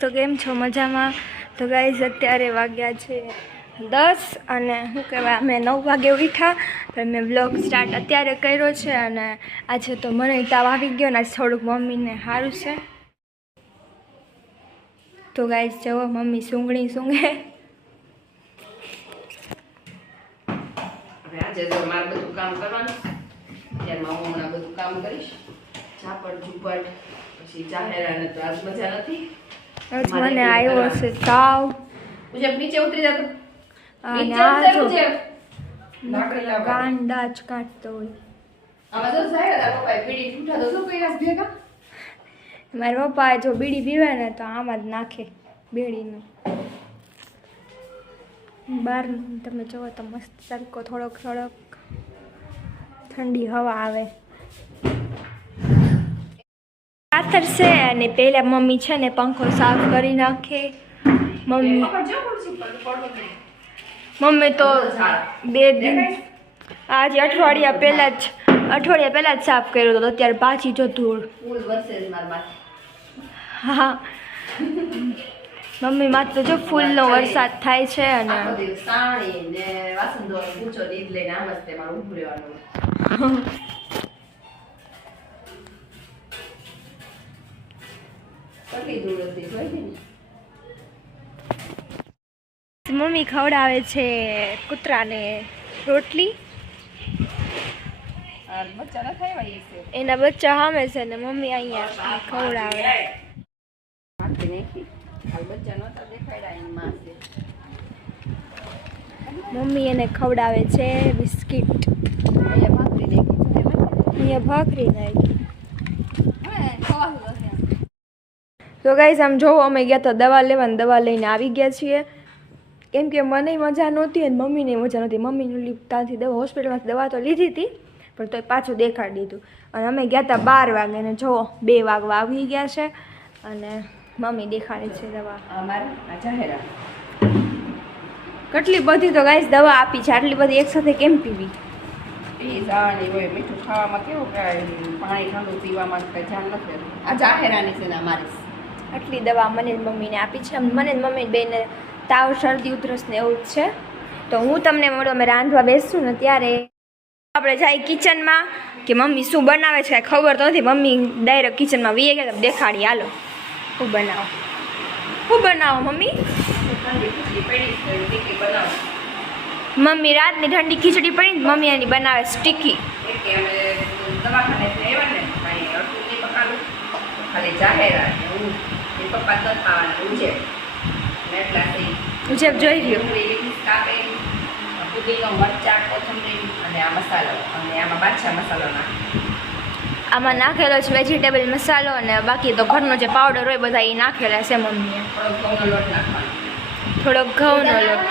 તો કેમ છો? મજામાં? તો ગાઈઝ અત્યારે વાગ્યા છે 10 અને શું કહેવાય, અમે 9 વાગે ઉઠ્યા તો મેં બ્લોગ સ્ટાર્ટ અત્યારે કર્યો છે. અને આજે તો મને તાવ આવી ગયો ને થોડુંક મમ્મીને સારું છે. તો ગાઈઝ જુઓ, મમ્મી સૂંઘણી સૂંઘે. આજે તો મારે બધું કામ કરવાનું, ત્યારમાં હું હમણાં બધું કામ કરીશ. ઝાપડ ઝૂપડ પછી જાહેરાને તો આજ મજા નથી. મને આવ્યો છે તાવ. મુજબ નીચે ઉતરી જતો અને આ જો ગાંડા જ કાઢતો હોય. આમાં તો સાહેબ પપ્પાએ પીડી ઉઠાતો તો કઈરાસ ભેગા. મારા પપ્પા જો બીડી પીવે ને તો આમાં જ નાખે બીડીનું. બહાર તમે જુઓ તો મસ્ત તડકો, થોડોક ઠંડી હવા આવે. રાતર છે અને પહેલા મમ્મી છે ને પંખો સાફ કરી નાખે. મમ્મી તો 2 દિન આજે અઠવાડિયા પહેલા જ સાફ કર્યો હતો. અત્યારે પાછી જો ધૂળ. હા, મમ્મી માં તો જો ફૂલનો વરસાદ થાય છે અને સાણી ને વાસણ ધોવાનું પૂછો દીધ લઈને આમ જ તે મારું ઊભું રહેવાનું. કેટલી દૂર હતી જોઈ ને. મમ્મી ખવડાવે છે કૂતરાને રોટલી. બચ્ચા ના થાય છે, એના બચ્ચા સામે છે ને મમ્મી અહીંયા ખવડાવે. મમ્મી એને ખવડાવે છે બિસ્કિટ. અહીંયા ભાખરી નાખી. તો ગાઈઝ આમ જોવો, અમે ગયા તો દવા લેવાની, દવા લઈને આવી ગયા છીએ. કેમ કે મને મજા નહોતી અને મમ્મીને મજા નહોતી. મમ્મીને ત્યાંથી દવા હોસ્પિટલમાંથી દવા તો લીધી હતી પણ તોય પાછું દેખાડી દીધું. અને અમે ગયા હતા 12 વાગે અને જુઓ 2 વાગવા આવી ગયા છે અને મમ્મી દેખાડે છે દવા. કેટલી બધી તો ગાઈસ દવા આપી છે. આટલી બધી એકસાથે કેમ પીવી? મીઠું ખાવામાં કેવું કે પાણી ઠંડુ પીવામાં કઈ ધ્યાન નથી. આ જાહેરાની છે ને અમારી આટલી દવા મને મમ્મીને આપી છે. મને મમ્મી બેને તાવ, શરદી, ઉધરસ ને એવું જ છે. તો હું તમને મળો, અમે રાંધવા બેસશું ને ત્યારે આપણે જાય કિચનમાં કે મમ્મી શું બનાવે છે ખબર તો નથી. મમ્મી ડાયરેક્ટ કિચનમાં વીએ ગયા. તમે દેખાડી, હાલો શું બનાવો મમ્મી? મમ્મી રાતની ઠંડી ખીચડી પડી ને મમ્મી એની બનાવે સ્ટીકી. ઉજેબ જોઈ રહ્યો. આમાં નાખેલો છે વેજીટેબલ મસાલો અને બાકી તો ઘરનો જે પાવડર હોય બધા એ નાખેલા છે મમ્મીએ. થોડોક ઘઉંનો લોટ.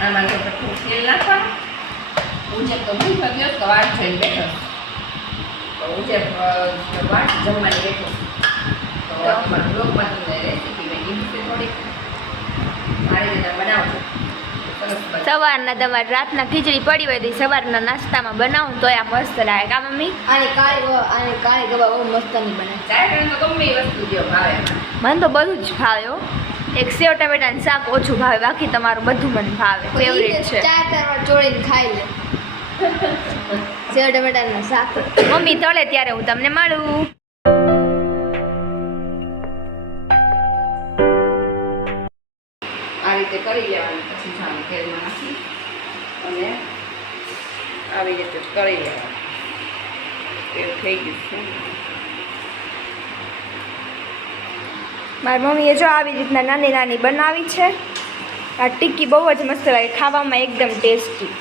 આમાં તેલ નાખવાનું. ઉજેબ તો ભૂખ ગયો તો વાટ થઈને બેઠો. ઉજેબ વાટ જમવાની બેઠો તો અમારા બ્લોગમાં તમને રેસીપી મેં કીધું છે થોડીક મારી રીતે બનાવજો. સવારના તમારે રાતના ખીચડી પડી હોય તો સવારના નાસ્તામાં બનાવું તો આ મસ્ત લાગે. કા મમ્મી? આને કાળી ગવા બહુ મસ્ત નહીં બને. ચાય તો ગમે એ વસ્તુ જો ભાવે. મને તો બધું જ ભાવે હો. એક સેવ ટમેટાનું શાક ઓછું ભાવે, બાકી તમારું બધું મને ભાવે. ફેવરેટ છે. 4 ચોળીને ખાઈ લે સેવ ટમેટાનું શાક. મમ્મી તળે ત્યારે હું તમને મળું. આ રીતે કરી લેવાનું. પછી સામે તેલમાં નાખી અને આવી રીતે કરી લેવાનું. તેલ થઈ ગયું છે. મારી મમ્મીએ જો આવી રીતના નાની નાની બનાવી છે. આ ટિક્કી બહુ જ મસ્ત લાગે, ખાવામાં એકદમ ટેસ્ટી.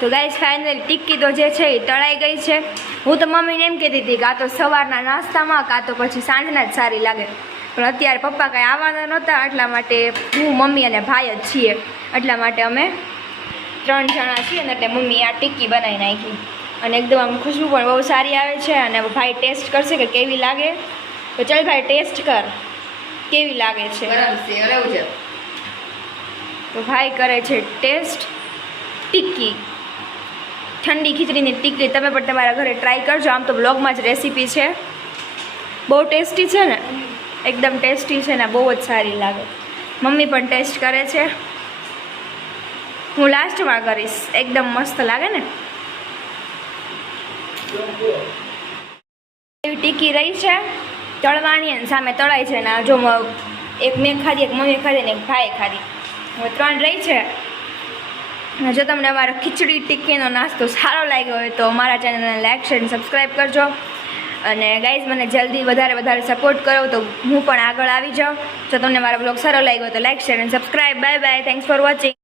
તો ગાઈસ ફાઇનલ ટિક્કી તો જે છે એ તળાઈ ગઈ છે. હું તો મમ્મીને એમ કહેતી હતી કે આ તો સવારના નાસ્તામાં કાં તો પછી સાંજના જ સારી લાગે. પણ અત્યારે પપ્પા કાંઈ આવવાના નહોતા, એટલા માટે હું, મમ્મી અને ભાઈ જ છીએ. એટલા માટે અમે 3 જણા છીએ ને એટલે મમ્મી આ ટિક્કી બનાવી નાખી. અને એકદમ આમ ખુશ્બુ પણ બહુ સારી આવે છે. અને ભાઈ ટેસ્ટ કરશે કે કેવી લાગે. તો ચાલ ભાઈ ટેસ્ટ કર કેવી લાગે છે. ગરમ છે હલાવું છે. તો ભાઈ કરે છે ટેસ્ટ. ટિક્કી, ઠંડી ખીચડીની ટિક્કી તમે પણ તમારા ઘરે ટ્રાય કરજો. આમ તો બ્લોગમાં જ રેસીપી છે. બહુ ટેસ્ટી છે ને, એકદમ ટેસ્ટી છે ને, બહુ જ સારી લાગે. મમ્મી પણ ટેસ્ટ કરે છે, હું લાસ્ટમાં કરીશ. એકદમ મસ્ત લાગે ને એવી ટિક્કી રહી છે તળવાની, અને સામે તળાઈ છે ને. જો એક મેં ખાધી, એક મમ્મી ખાધી ને એક ભાઈ ખાધી, હવે 3 રહી છે. અને જો તમને અમારો ખીચડી ટિક્કીનો નાસ્તો સારો લાગ્યો હોય તો અમારા ચેનલને લાઈક શેર અને સબસ્ક્રાઈબ કરજો. અને ગાઈઝ મને જલ્દી વધારે સપોર્ટ કરો તો હું પણ આગળ આવી જાઉં. જો તમને મારો બ્લોગ સારો લાગ્યો તો લાઈક શેર અને subscribe. Bye bye, thanks for watching.